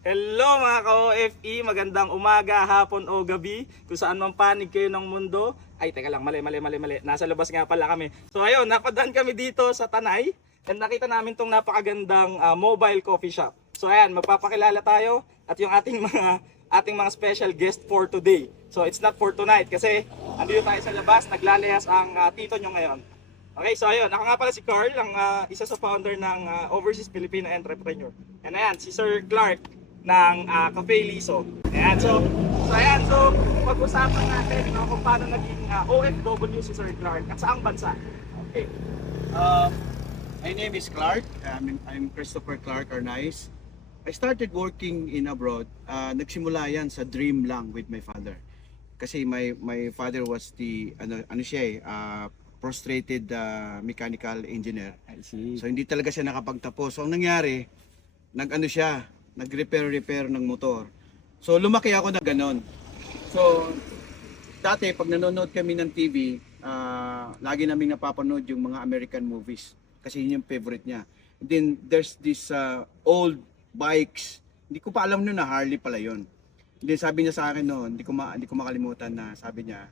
Hello mga ka-OFE, magandang umaga, hapon o gabi, kung saan man panig kayo ng mundo. Ay, teka lang, mali, mali, mali, mali. Nasa labas nga pala kami. So ayun, napadaan kami dito sa Tanay. And nakita namin tong napakagandang ah, mobile coffee shop. So ayan, magpapakilala tayo at yung ating mga ating mga special guest for today. So it's not for tonight kasi andito tayo sa labas, naglalayas ang ah, tito nyo ngayon. Okay, so ayun, ako nga pala si Carl, ang ah, isa sa founder ng ah, Overseas Filipino Entrepreneur. And ayan, si Sir Clark ng ah, Cafe Liso. Ayan, so, so ayan, so pag-usapan natin no, kung paano naging ah, OFW si Sir Clark at saang bansa. Okay. Um, my name is Clark. I'm, I'm Christopher Clark Arnaiz. I started working in abroad. Uh, nagsimula yan sa dream lang with my father. Kasi my my father was the ano ano siya eh, uh, frustrated uh, mechanical engineer. So hindi talaga siya nakapagtapos. So ang nangyari, nag-ano siya, nag-repair-repair ng motor. So lumaki ako na ganon. So dati pag nanonood kami ng TV, ah, lagi naming napapanood yung mga American movies kasi yun yung favorite niya. And then there's this ah, old bikes. Hindi ko pa alam noon na Harley pala. And then sabi niya sa akin noon, hindi ko ma hindi ko makalimutan na sabi niya,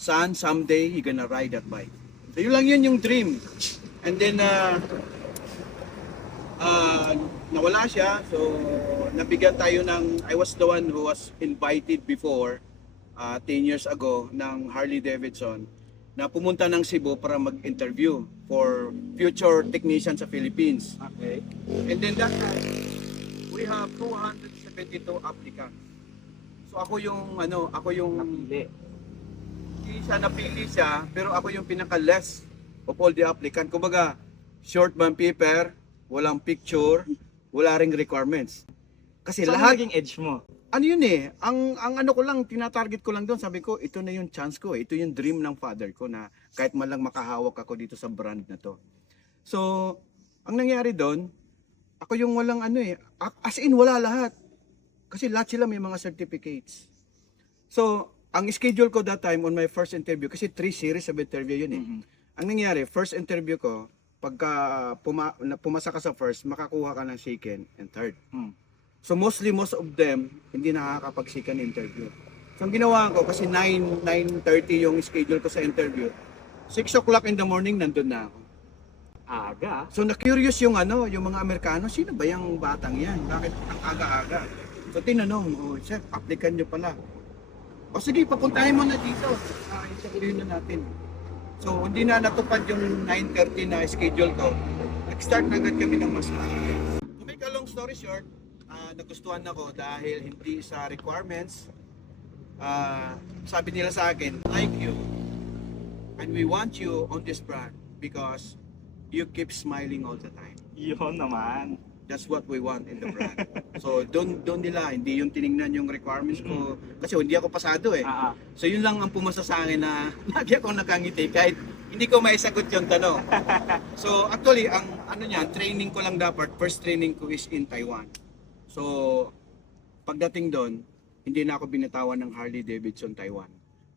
"Son, someday you gonna ride that bike." So yun lang yun yung dream. And then uh, ah, nawala siya. So nabigyan tayo ng I was the one who was invited before ah, 10 years ago ng Harley Davidson na pumunta ng Cebu para mag-interview for future technician sa Philippines. Okay. And then that time, we have 272 applicants. So ako yung ano, ako yung Napili. hindi siya napili siya, pero ako yung pinaka-less of all the applicant. Kumbaga, short bond paper, walang picture, wala ring requirements. Kasi So, lahat, naging edge mo? ano yun eh, ang, ang ano ko lang, tinatarget ko lang doon, sabi ko, ito na yung chance ko eh. Ito yung dream ng father ko na kahit man lang makahawak ako dito sa brand na to. So, ang nangyari doon, ako yung walang ano eh, as in wala lahat. Kasi lahat sila may mga certificates. So, ang schedule ko that time on my first interview, kasi three series of interview yun eh. Mhm. Ang nangyari, first interview ko, pagka puma, pumasa ka sa first, makakuha ka ng second and third. Hmm. So mostly, most of them, hindi nakakapag-second interview. So ang ginawa ko, kasi 9, 9.30 yung schedule ko sa interview, 6 o'clock in the morning, nandun na ako. Aga. So na-curious yung ano, yung mga Amerikano, sino ba yung batang yan? Bakit ang aga-aga? So tinanong, oh, chef, applicant nyo pala. O sige, papuntahin mo na dito. Ah, interview na natin. So hindi na natupad yung 9.30 na schedule ko. Nag-start na agad kami ng mas maaga. To make a long story short, ah, nagustuhan ako dahil hindi sa requirements. Ah, sabi nila sa akin, like you, and we want you on this brand because you keep smiling all the time. Yun naman. That's what we want in the brand. so doon doon nila hindi yung tiningnan yung requirements ko kasi hindi ako pasado eh. Ah, ah. So yun lang ang pumasa sa akin na lagi akong nakangiti kahit hindi ko maisagot yung tanong. so actually ang ano niya, training ko lang dapat, first training ko is in Taiwan. So pagdating doon, hindi na ako binatawan ng Harley Davidson Taiwan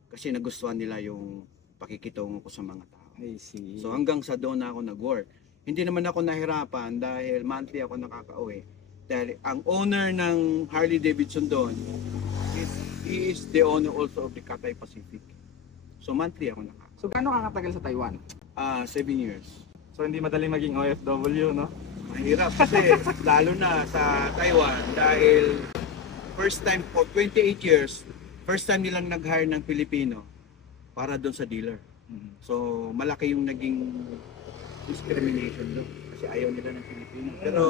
kasi nagustuhan nila yung pakikitungo ko sa mga tao. I see. So hanggang sa doon na ako nag-work. Hindi naman ako nahirapan dahil monthly ako nakaka-uwi. Dahil ang owner ng Harley Davidson doon, is, he is the owner also of the Cathay Pacific. So monthly ako nakaka. so, gaano ka katagal sa Taiwan? Ah, seven years. So, hindi madaling maging OFW, no? Mahirap kasi lalo na sa Taiwan dahil first time for 28 years, first time nilang nag-hire ng Pilipino para doon sa dealer. Mhm. So, malaki yung naging discrimination doon. Kasi ayaw nila ng Pilipino. Pero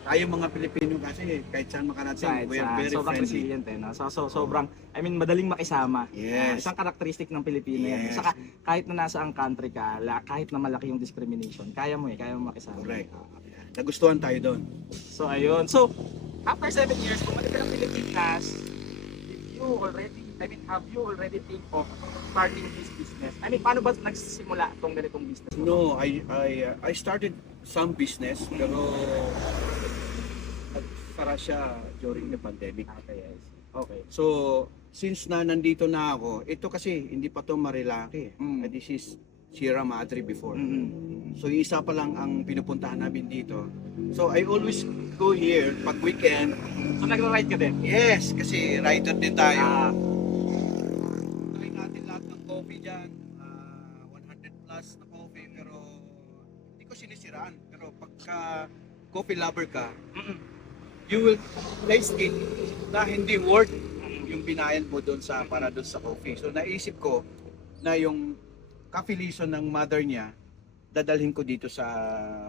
tayo mga Pilipino kasi kahit saan makarating, Side, we are very sobrang friendly. resilient eh, no? So, so, sobrang, I mean, madaling makisama. Yes. Isang karakteristik ng Pilipino yan. Yes. Saka, kahit na nasa ang country ka, la, kahit na malaki yung discrimination, kaya mo eh, kaya mo makisama. Correct. Nagustuhan tayo doon. So, ayun. So, after seven years, bumalik ka ng Pilipinas, did you already, I mean, have you already think of starting this business? I mean, paano ba nagsimula itong ganitong business? No, I I uh, I started some business pero nagsara siya during the pandemic. Okay, I see. Okay. So, since na nandito na ako, ito kasi hindi pa to marilaki. Mm. This is Sierra Madre before. Mm-mm. So yung isa pa lang ang pinupuntahan namin dito. So I always go here pag weekend. So nagra-ride ka din? Yes, kasi rider din tayo. Ah, coffee lover ka, you will taste it na hindi worth yung binayan mo doon sa para doon sa coffee. So naisip ko na yung coffee liso ng mother niya dadalhin ko dito sa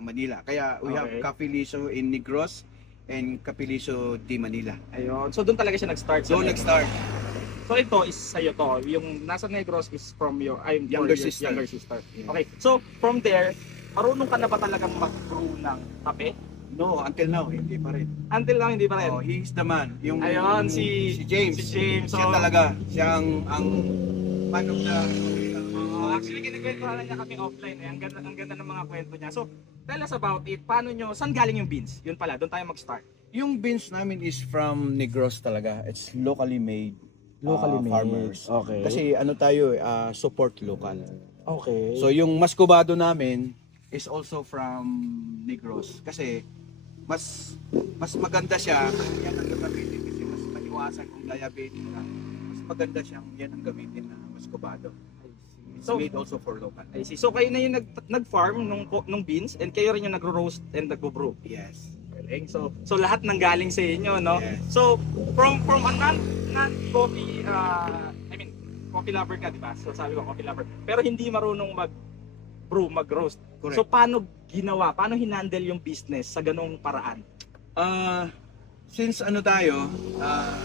Manila. Kaya we have Okay. coffee liso in Negros and coffee liso di Manila. Ayun. So doon talaga siya nag-start. sa Negros. nag-start. So ito is sa'yo to. Yung nasa Negros is from your for Younger your sister. Younger sister. Yeah. Okay. So from there, marunong ka na ba talagang mag-brew ng kape? No, until now hindi pa rin. Until now hindi pa rin. Oh, he is the man. Yung Ayun, si- si James. si James, Siya oh. talaga. Siya ang ang man of the Oh, actually, kinikwentuhan niya kami offline eh. Ang ganda, ang ganda ng mga kwento niya. So, tell us about it. Paano nyo, saan galing yung beans? Yun pala, doon tayo mag-start. Yung beans namin is from Negros talaga. It's locally made. Locally uh, made. farmers. Okay. Kasi ano tayo, uh, support local. Okay. So yung maskubado namin is also from Negros. Kasi mas mas maganda siya yan ang gagamitin kasi mas maiwasan kung diabetes ka. Mas maganda siyang yan ang gamitin na maskubado. It's So- made also for local. I see. So, kayo na yung nag, nag-farm nung, nung beans and kayo rin yung nagro-roast and nagbo-brew. Yes. Galing. So, so lahat ng galing sa inyo, no? Yes. So, from from a non, non-coffee, uh, I mean, coffee lover ka, di ba? So, sabi ko coffee lover. Pero hindi marunong mag-brew, mag-roast. Correct. So, paano ginawa? Paano hinandle yung business sa ganong paraan? Ah, since ano tayo, ah,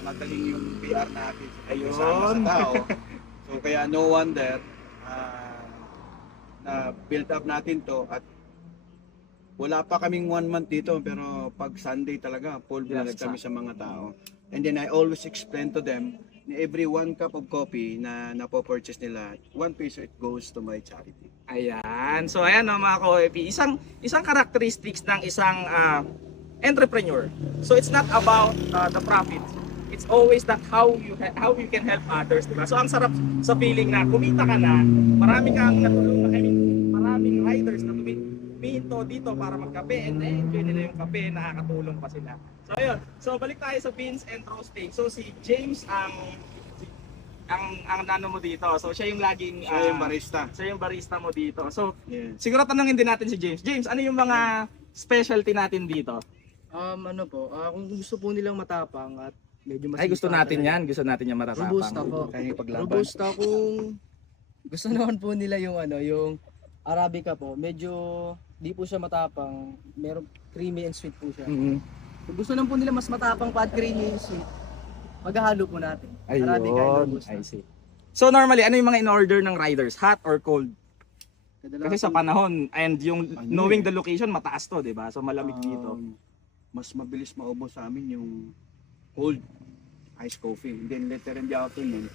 madaling yung PR natin Ayun. kasama sa tao. so kaya no wonder ah, na build up natin to at wala pa kaming one month dito pero pag Sunday talaga full Yes, kami sa mga tao. And then I always explain to them every one cup of coffee na napo-purchase nila, one piece it goes to my charity. Ayan. So ayan no, mga ka-OFP, isang isang characteristics ng isang ah, entrepreneur. So it's not about ah, the profit. It's always that how you how you can help others, diba? So ang sarap sa feeling na kumita ka na, marami kang natulungan, I mean, tumihinto dito para magkape and enjoy nila yung kape, nakakatulong pa sila. So ayun. So balik tayo sa beans and roasting. So si James ang ang ang nano mo dito. So siya yung laging Siya yung ah, barista. siya yung barista mo dito. So, Yes. siguro tanungin din natin si James. James, ano yung mga specialty natin dito? Um, ano po, ah, kung gusto po nilang matapang at medyo mas Ay, gusto natin yan. Gusto natin yung matatapang. Robusta po. Kaya yung paglaban. Robusta kung gusto naman po nila yung ano, yung Arabica po, medyo di po siya matapang, meron creamy and sweet po siya. Mhm. Kung gusto naman po nila mas matapang pa at creamy and sweet, maghahalo po natin. Arabica and Ayun. Robusta. I see. So normally, ano yung mga in-order ng riders? Hot or cold? Kadalasan, Kasi sa panahon and yung Ano knowing eh. the location, mataas to, di ba? So malamig dito. Um, mas mabilis maubos sa amin yung cold iced coffee. And then later in the afternoon,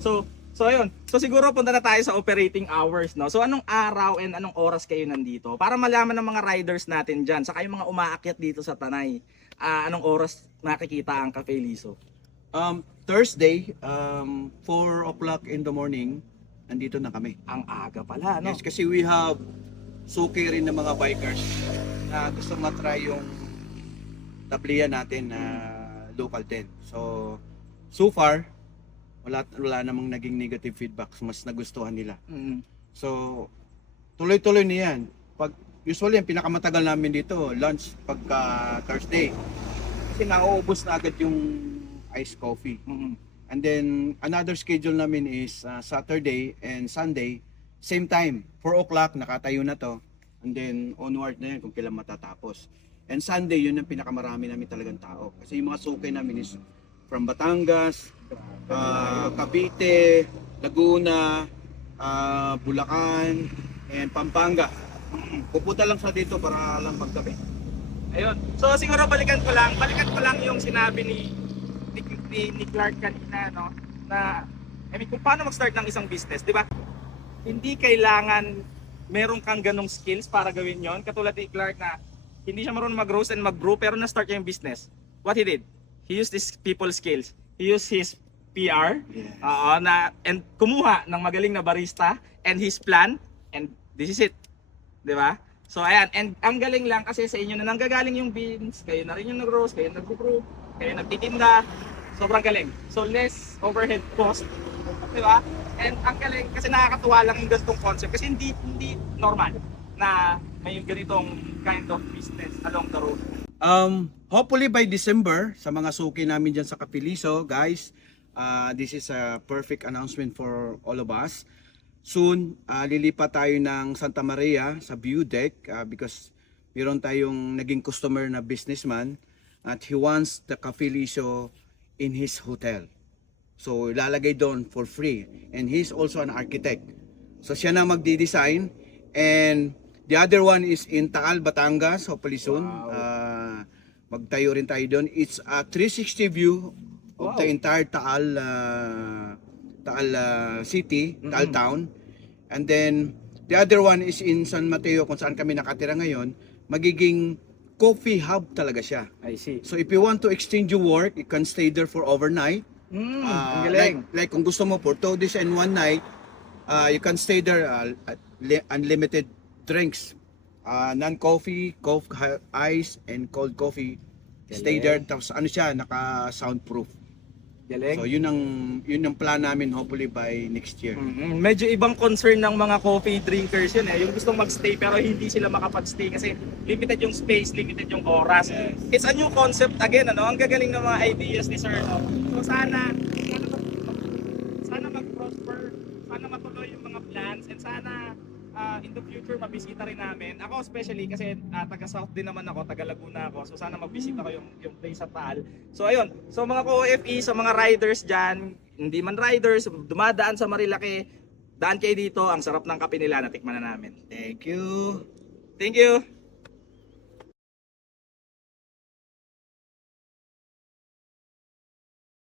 So, so ayun. So siguro punta na tayo sa operating hours, no? So anong araw and anong oras kayo nandito? Para malaman ng mga riders natin dyan, saka yung mga umaakyat dito sa Tanay, ah, anong oras nakikita ang Cafe Liso? um, Thursday, um, 4 o'clock in the morning, nandito na kami. Ang aga pala, no? Yes, kasi we have suki rin ng mga bikers na gusto matry yung tabliya natin na local din. So, so far, wala, wala namang naging negative feedback. Mas nagustuhan nila. Mm. So, tuloy-tuloy na yan. Pag, usually, ang pinakamatagal namin dito, lunch pagka Thursday. Kasi nauubos na agad yung iced coffee. Mm. And then, another schedule namin is uh, Saturday and Sunday, same time, 4 o'clock, nakatayo na to. And then, onward na yan kung kailan matatapos. And Sunday, yun ang pinakamarami namin talagang tao. Kasi yung mga sukay namin is from Batangas, uh, Cavite, Laguna, uh, Bulacan, and Pampanga. Pupunta lang sa dito para lang magkape. Ayun. So siguro balikan ko lang, balikan ko lang yung sinabi ni ni, ni, ni Clark kanina, no? Na I mean, kung paano mag-start ng isang business, di ba? Hindi kailangan meron kang ganong skills para gawin yon. Katulad ni Clark na hindi siya marunong mag-roast and mag-brew pero na-start niya yung business. What he did? He used his people skills. He used his PR. Yes. Oo, na and kumuha ng magaling na barista and his plan and this is it. 'Di ba? So ayan, and ang galing lang kasi sa inyo na nanggagaling yung beans, kayo na rin yung nag-roast, kayo nag-brew, kayo nagtitinda. Sobrang galing. So less overhead cost. 'Di ba? And ang galing kasi nakakatuwa lang yung ganitong concept kasi hindi hindi normal na may ganitong kind of business along the road. Um, hopefully by December, sa mga suki namin dyan sa Kapiliso, guys, uh, this is a perfect announcement for all of us. Soon, uh, lilipat tayo ng Santa Maria sa view deck uh, because meron tayong naging customer na businessman at he wants the Kapiliso in his hotel. So, ilalagay doon for free. And he's also an architect. So, siya na magdi-design. And the other one is in Taal, Batangas, hopefully soon. Uh, magtayo rin tayo doon. It's a 360 view of the entire Taal, uh, Taal uh, City, Taal Town. And then, the other one is in San Mateo, kung saan kami nakatira ngayon. Magiging coffee hub talaga siya. I see. So if you want to exchange your work, you can stay there for overnight. Mm, galing. Like, like kung gusto mo for two days and one night, uh, you can stay there uh, unlimited drinks. Uh, non-coffee, coffee, ice, and cold coffee. Stay there. Tapos ano siya, naka-soundproof. Galing. So yun ang, yun ang plan namin hopefully by next year. Mhm. Medyo ibang concern ng mga coffee drinkers yun eh. Yung gustong magstay pero hindi sila makapag-stay kasi limited yung space, limited yung oras. It's a new concept again, ano? Ang gagaling ng mga ideas ni Sir, no? So sana, sana, mag- sana mag-prosper, sana matuloy yung mga plans, and sana ah, in the mabisita rin namin. Ako especially kasi ah, taga South din naman ako, taga Laguna ako. So sana magbisita ko yung, yung place sa Taal. So ayun, so mga co-OFE, sa mga riders dyan, hindi man riders, dumadaan sa Marilaki, daan kayo dito, ang sarap ng kape nila, natikman na namin. Thank you. Thank you!